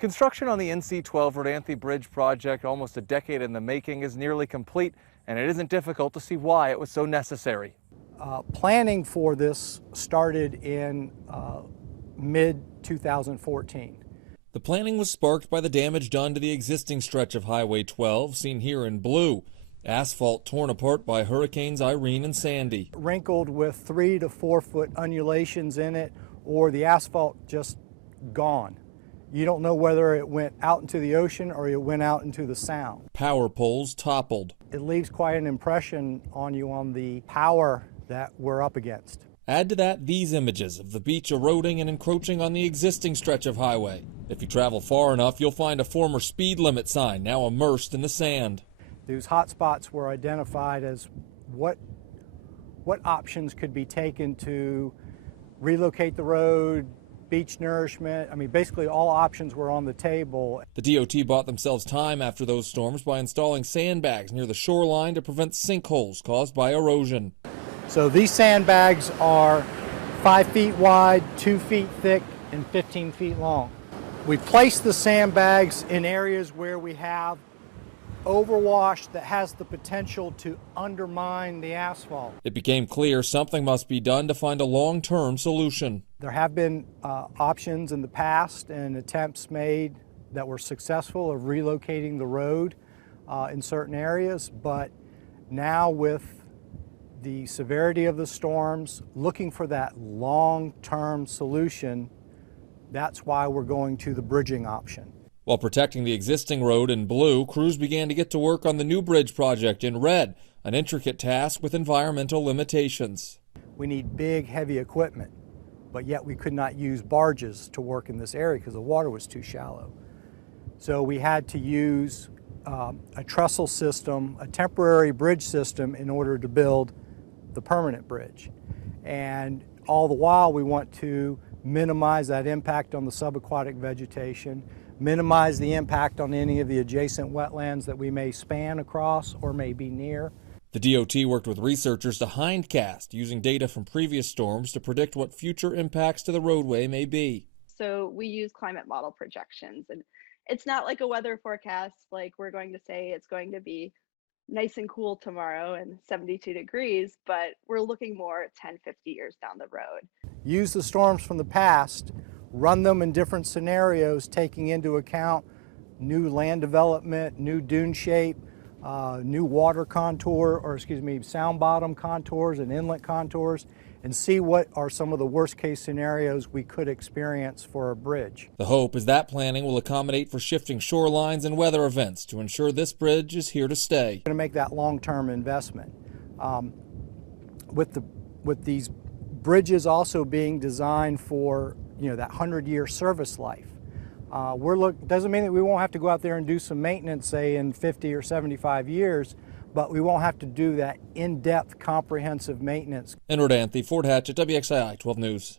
Construction on the NC-12 Rodanthe Bridge Project, almost a decade in the making, is nearly complete, and it isn't difficult to see why it was so necessary. Planning for this started in mid-2014. The planning was sparked by the damage done to the existing stretch of Highway 12, seen here in blue. Asphalt torn apart by Hurricanes Irene and Sandy. Wrinkled with 3 to 4 foot undulations in it, or the asphalt just gone. You don't know whether it went out into the ocean or it went out into the Sound. Power poles toppled. It leaves quite an impression on you on the power that we're up against. Add to that these images of the beach eroding and encroaching on the existing stretch of highway. If you travel far enough, you'll find a former speed limit sign now immersed in the sand. Those hot spots were identified as what options could be taken to relocate the road, beach nourishment. I mean, basically all options were on the table. The DOT bought themselves time after those storms by installing sandbags near the shoreline to prevent sinkholes caused by erosion. So these sandbags are 5 feet wide, 2 feet thick, and 15 feet long. We placed the sandbags in areas where we have overwash that has the potential to undermine the asphalt. It became clear something must be done to find a long-term solution. There have been options in the past and attempts made that were successful of relocating the road in certain areas, but now with the severity of the storms, looking for that long-term solution, that's why we're going to the bridging option. While protecting the existing road in blue, crews began to get to work on the new bridge project in red, an intricate task with environmental limitations. We need big, heavy equipment, but yet we could not use barges to work in this area because the water was too shallow. So we had to use a trestle system, a temporary bridge system, in order to build the permanent bridge. And all the while we want to minimize that impact on the subaquatic vegetation, minimize the impact on any of the adjacent wetlands that we may span across or may be near. The DOT worked with researchers to hindcast, using data from previous storms to predict what future impacts to the roadway may be. So we use climate model projections, and it's not like a weather forecast, like we're going to say it's going to be nice and cool tomorrow and 72 degrees, but we're looking more 10, 50 years down the road. Use the storms from the past, run them in different scenarios, taking into account new land development, new dune shape, new water contour, sound bottom contours and inlet contours, and see what are some of the worst case scenarios we could experience for a bridge. The hope is that planning will accommodate for shifting shorelines and weather events to ensure this bridge is here to stay. We're going to make that long-term investment. With these bridges also being designed for that 100-year service life. Doesn't mean that we won't have to go out there and do some maintenance, say in 50 or 75 years, but we won't have to do that in-depth, comprehensive maintenance. In Rodanthe, Fort Hatchett, WXII 12 News.